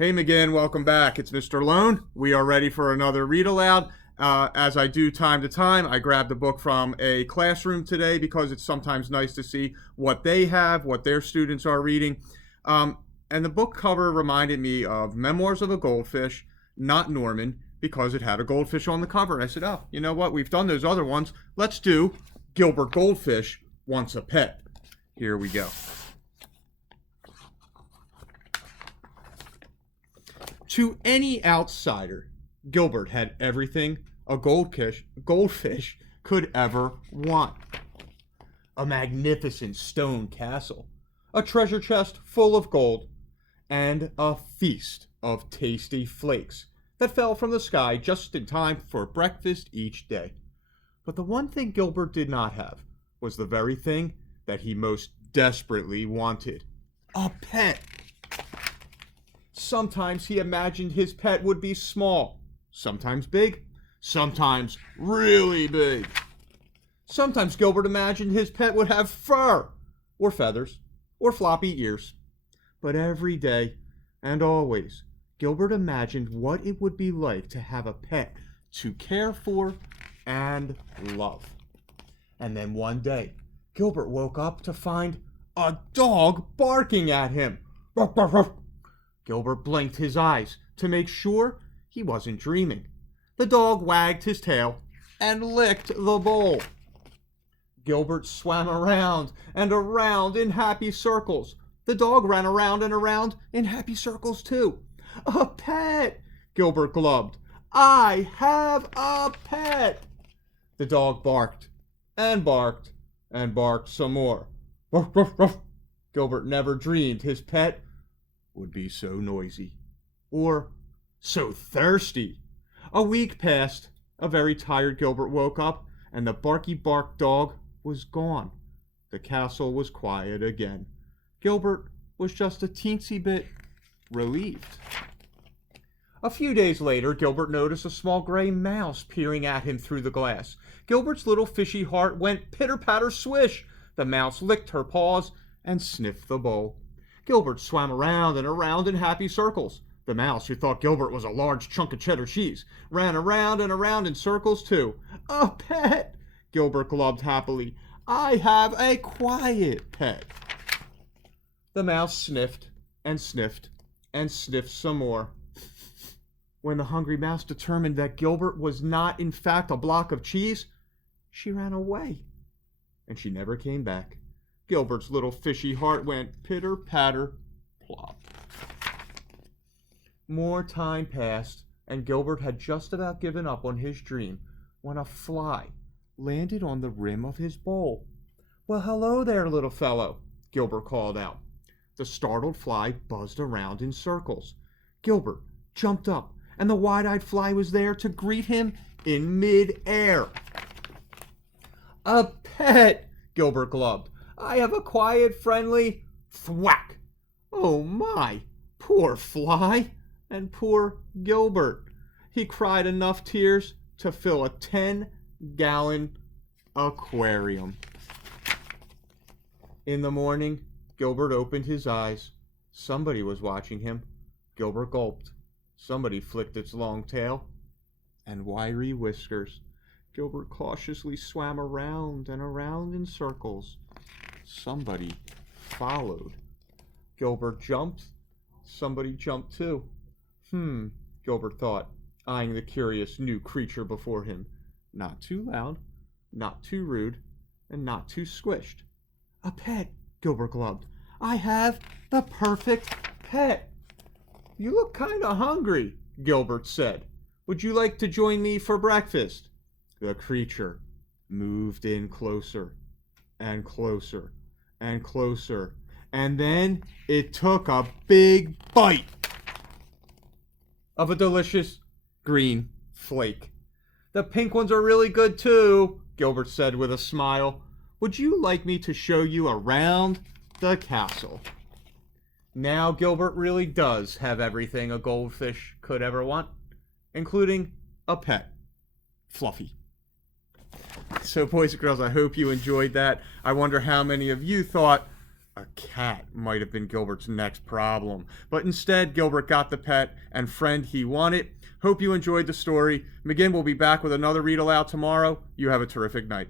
Hey McGinn, welcome back. It's Mr. Lohn. We are ready for another read aloud. As I do time to time, I grabbed a book from a classroom today because it's sometimes nice to see what they have, what their students are reading. And the book cover reminded me of Memoirs of a Goldfish, not Norman, because it had a goldfish on the cover. I said, oh, you know what? We've done those other ones. Let's do Gilbert Goldfish Wants a Pet. Here we go. To any outsider, Gilbert had everything a goldfish could ever want. A magnificent stone castle, a treasure chest full of gold, and a feast of tasty flakes that fell from the sky just in time for breakfast each day. But the one thing Gilbert did not have was the very thing that he most desperately wanted: a pet. Sometimes he imagined his pet would be small, sometimes big, sometimes really big. Sometimes Gilbert imagined his pet would have fur, or feathers, or floppy ears. But every day, and always, Gilbert imagined what it would be like to have a pet to care for and love. And then one day, Gilbert woke up to find a dog barking at him. Ruff, ruff, ruff. Gilbert blinked his eyes to make sure he wasn't dreaming. The dog wagged his tail and licked the bowl. Gilbert swam around and around in happy circles. The dog ran around and around in happy circles too. A pet! Gilbert glubbed. I have a pet! The dog barked and barked and barked some more. Ruff, ruff, ruff. Gilbert never dreamed his pet would be so noisy or so thirsty. A week passed. A very tired Gilbert woke up, and the barky bark dog was gone. The castle was quiet again. Gilbert was just a teensy bit relieved. A few days later, Gilbert noticed a small gray mouse peering at him through the glass. Gilbert's little fishy heart went pitter-patter swish. The mouse licked her paws and sniffed the bowl. Gilbert swam around and around in happy circles. The mouse, who thought Gilbert was a large chunk of cheddar cheese, ran around and around in circles too. A pet! Gilbert glubbed happily. I have a quiet pet. The mouse sniffed and sniffed and sniffed some more. When the hungry mouse determined that Gilbert was not in fact a block of cheese, she ran away, and she never came back. Gilbert's little fishy heart went pitter-patter, plop. More time passed, and Gilbert had just about given up on his dream when a fly landed on the rim of his bowl. Well, hello there, little fellow, Gilbert called out. The startled fly buzzed around in circles. Gilbert jumped up, and the wide-eyed fly was there to greet him in mid-air. A pet, Gilbert glubbed. I have a quiet, friendly thwack. Oh my, poor fly, and poor Gilbert. He cried enough tears to fill a 10-gallon aquarium. In the morning, Gilbert opened his eyes. Somebody was watching him. Gilbert gulped. Somebody flicked its long tail and wiry whiskers. Gilbert cautiously swam around and around in circles. Somebody followed. Gilbert jumped. Somebody jumped too. Gilbert thought, eyeing the curious new creature before him. Not too loud, not too rude, and not too squished. A pet, Gilbert glubbed. I have the perfect pet. You look kind of hungry, Gilbert said. Would you like to join me for breakfast? The creature moved in closer and closer and closer, and then it took a big bite of a delicious green flake. The pink ones are really good too, Gilbert said with a smile. Would you like me to show you around the castle? Now Gilbert really does have everything a goldfish could ever want, including a pet, Fluffy. So boys and girls, I hope you enjoyed that. I wonder how many of you thought A cat might have been Gilbert's next problem, but instead Gilbert got the pet and friend he wanted. Hope you enjoyed the story. McGinn will be back with another read aloud tomorrow. You have a terrific night.